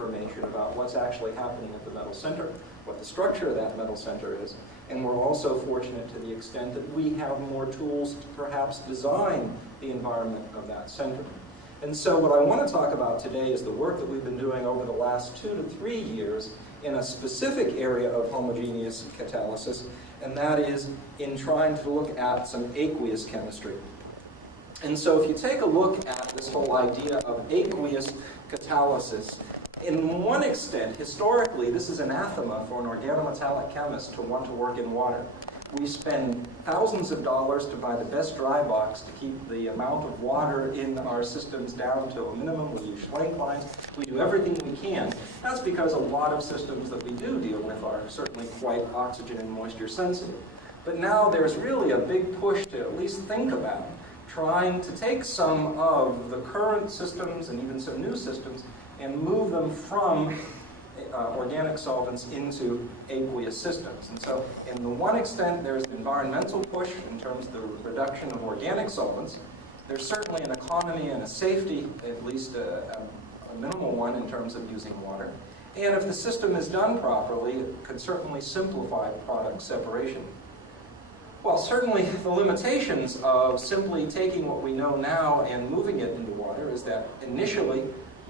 information about what's actually happening at the metal center, what the structure of that metal center is. And we're also fortunate to the extent that we have more tools to perhaps design the environment of that center. And so what I want to talk about today is the work that we've been doing over the last 2 to 3 years in a specific area of homogeneous catalysis, and that is in trying to look at some aqueous chemistry. And so if you take a look at this whole idea of aqueous catalysis, in one extent, historically, this is anathema for an organometallic chemist to want to work in water. We spend thousands of dollars to buy the best dry box to keep the amount of water in our systems down to a minimum. We use Schlenk lines. We do everything we can. That's because a lot of systems that we do deal with are certainly quite oxygen and moisture sensitive. But now there's really a big push to at least think about trying to take some of the current systems and even some new systems and move them from organic solvents into aqueous systems. And so, in the one extent, there's an environmental push in terms of the reduction of organic solvents. There's certainly an economy and a safety, at least a minimal one, in terms of using water. And if the system is done properly, it could certainly simplify product separation. Well, certainly the limitations of simply taking what we know now and moving it into water is that initially,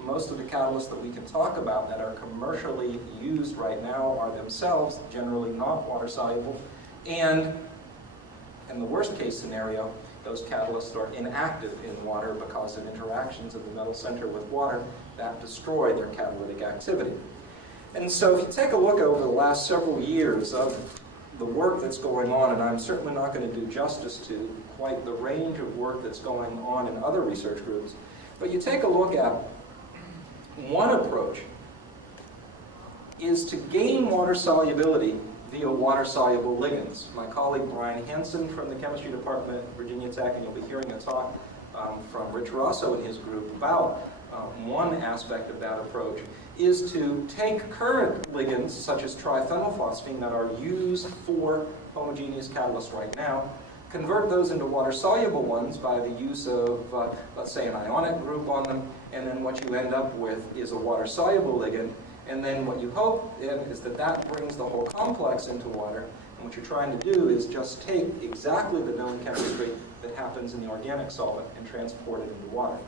most of the catalysts that we can talk about that are commercially used right now are themselves generally not water soluble, and in the worst case scenario, those catalysts are inactive in water because of interactions of the metal center with water that destroy their catalytic activity. And so if you take a look over the last several years of the work that's going on, and I'm certainly not going to do justice to quite the range of work that's going on in other research groups, but you take a look at one approach is to gain water solubility via water-soluble ligands. My colleague Brian Hansen from the chemistry department at Virginia Tech, and you'll be hearing a talk from Rich Rosso and his group about one aspect of that approach, is to take current ligands, such as triphenylphosphine, that are used for homogeneous catalysts right now, convert those into water-soluble ones by the use of, let's say, an ionic group on them, and then what you end up with is a water-soluble ligand, and then what you hope then is that that brings the whole complex into water, and what you're trying to do is just take exactly the known chemistry that happens in the organic solvent and transport it into water.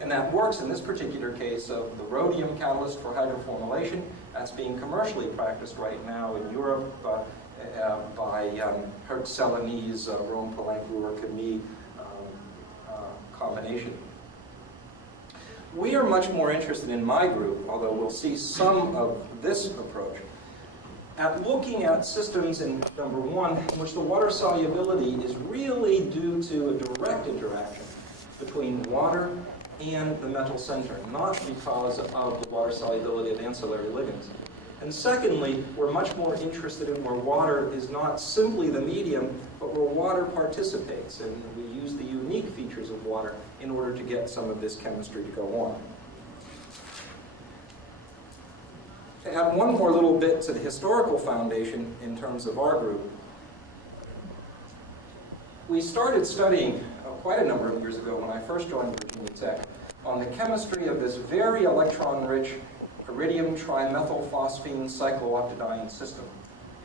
And that works in this particular case of the rhodium catalyst for hydroformylation. That's being commercially practiced right now in Europe by Herc Celanese, Rome Palanque Chemie combination. We are much more interested in my group, although we'll see some of this approach, at looking at systems in number one, in which the water solubility is really due to a direct interaction between water and the metal center, not because of the water solubility of ancillary ligands. And secondly, we're much more interested in where water is not simply the medium, but where water participates, and we use the unique features of water in order to get some of this chemistry to go on. To add one more little bit to the historical foundation in terms of our group, we started studying quite a number of years ago when I first joined Virginia Tech on the chemistry of this very electron-rich iridium trimethylphosphine cyclooctadiene system.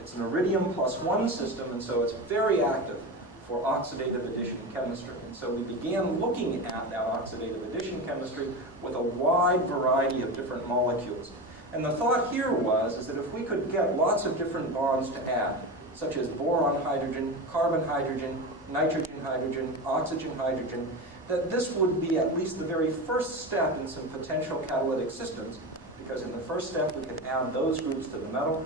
It's an iridium +1 system, and so it's very active for oxidative addition chemistry. And so we began looking at that oxidative addition chemistry with a wide variety of different molecules. And the thought here is that if we could get lots of different bonds to add, such as boron hydrogen, carbon hydrogen, nitrogen hydrogen, oxygen hydrogen, that this would be at least the very first step in some potential catalytic systems, because in the first step we can add those groups to the metal,